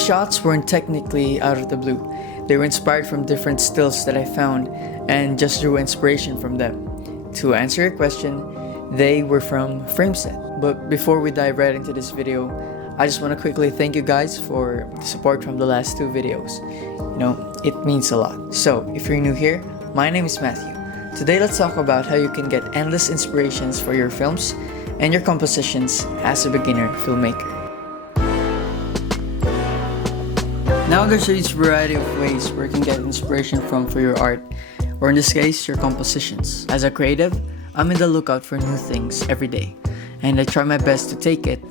These shots weren't technically out of the blue. They were inspired from different stills that I found and just drew inspiration from them. To answer your question, they were from Framset. But before we dive right into this video, I just want to quickly thank you guys for the support from the last 2 videos. It means a lot. So, if you're new here, my name is Mathheuw. Today let's talk about how you can get endless inspirations for your films and your compositions as a beginner filmmaker. Now there's a huge variety of ways where you can get inspiration from for your art, or in this case, your compositions. As a creative, I'm in the lookout for new things every day, and I try my best to take it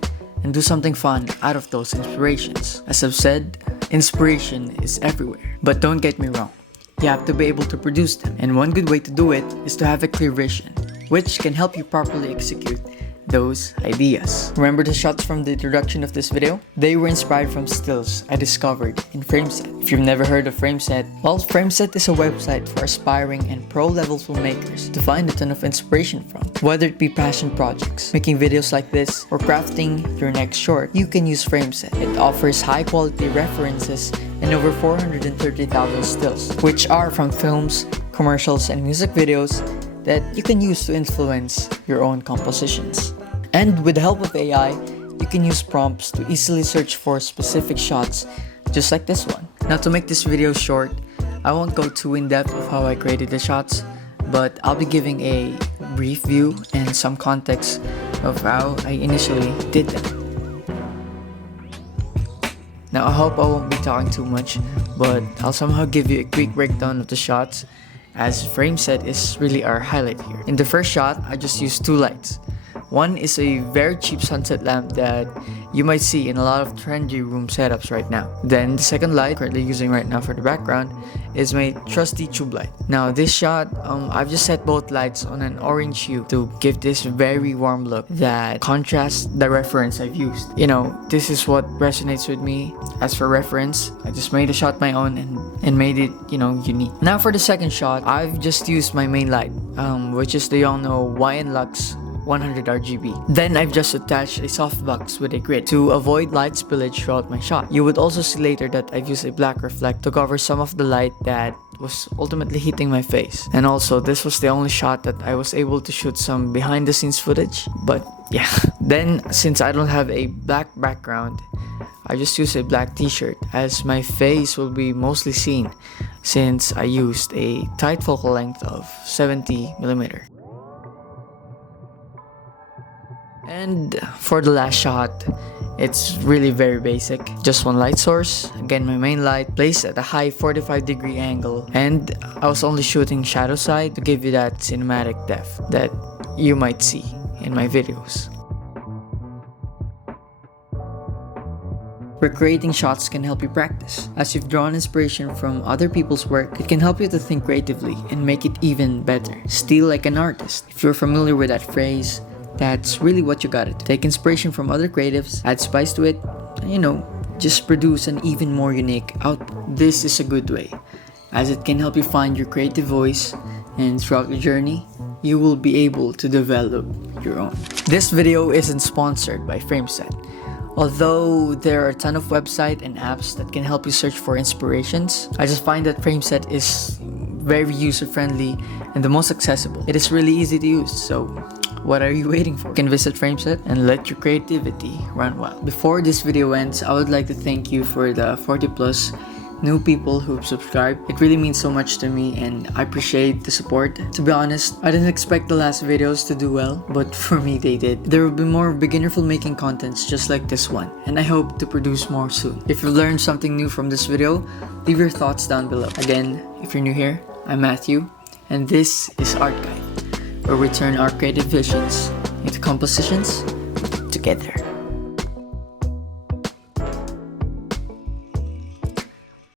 and do something fun out of those inspirations. As I've said, inspiration is everywhere. But don't get me wrong, you have to be able to produce them, and one good way to do it is to have a clear vision, which can help you properly execute those ideas. Remember the shots from the introduction of this video? They were inspired from stills I discovered in Framset. If you've never heard of Framset, well, Framset is a website for aspiring and pro-level filmmakers to find a ton of inspiration from. Whether it be passion projects, making videos like this, or crafting your next short, you can use Framset. It offers high-quality references and over 430,000 stills, which are from films, commercials, and music videos that you can use to influence your own compositions. And with the help of AI, you can use prompts to easily search for specific shots, just like this one. Now, to make this video short, I won't go too in depth of how I created the shots, but I'll be giving a brief view and some context of how I initially did them. Now, I hope I won't be talking too much, but I'll somehow give you a quick breakdown of the shots, as Framset is really our highlight here. In the first shot, I just used 2 lights. One is a very cheap sunset lamp that you might see in a lot of trendy room setups right now. Then the second light, currently using right now for the background, is my trusty tube light. Now this shot, I've just set both lights on an orange hue to give this very warm look that contrasts the reference I've used. This is what resonates with me. As for reference, I just made the shot my own and made it, unique. Now for the second shot, I've just used my main light, which is the Yongnuo YN Lux 100 RGB. Then I've just attached a softbox with a grid to avoid light spillage throughout my shot. You would also see later that I've used a black reflect to cover some of the light that was ultimately hitting my face. And also, this was the only shot that I was able to shoot some behind the scenes footage. But yeah. Then, since I don't have a black background, I just used a black t-shirt, as my face will be mostly seen since I used a tight focal length of 70mm. And for the last shot, it's really very basic. Just one light source, again my main light, placed at a high 45-degree angle, and I was only shooting shadow side to give you that cinematic depth that you might see in my videos. Recreating shots can help you practice. As you've drawn inspiration from other people's work, it can help you to think creatively and make it even better. Steal like an artist. If you're familiar with that phrase, that's really what you gotta do. Take inspiration from other creatives, add spice to it, and just produce an even more unique output. This is a good way, as it can help you find your creative voice, and throughout the journey, you will be able to develop your own. This video isn't sponsored by Framset, although there are a ton of websites and apps that can help you search for inspirations. I just find that Framset is very user-friendly and the most accessible. It is really easy to use, so what are you waiting for? You can visit Framset and let your creativity run wild. Before this video ends, I would like to thank you for the 40+ new people who've subscribed. It really means so much to me, and I appreciate the support. To be honest, I didn't expect the last videos to do well, but for me they did. There will be more beginner filmmaking contents just like this one, and I hope to produce more soon. If you learned something new from this video, leave your thoughts down below. Again, if you're new here, I'm Mathheuw, and this is Artchive, where we turn our creative visions into compositions together.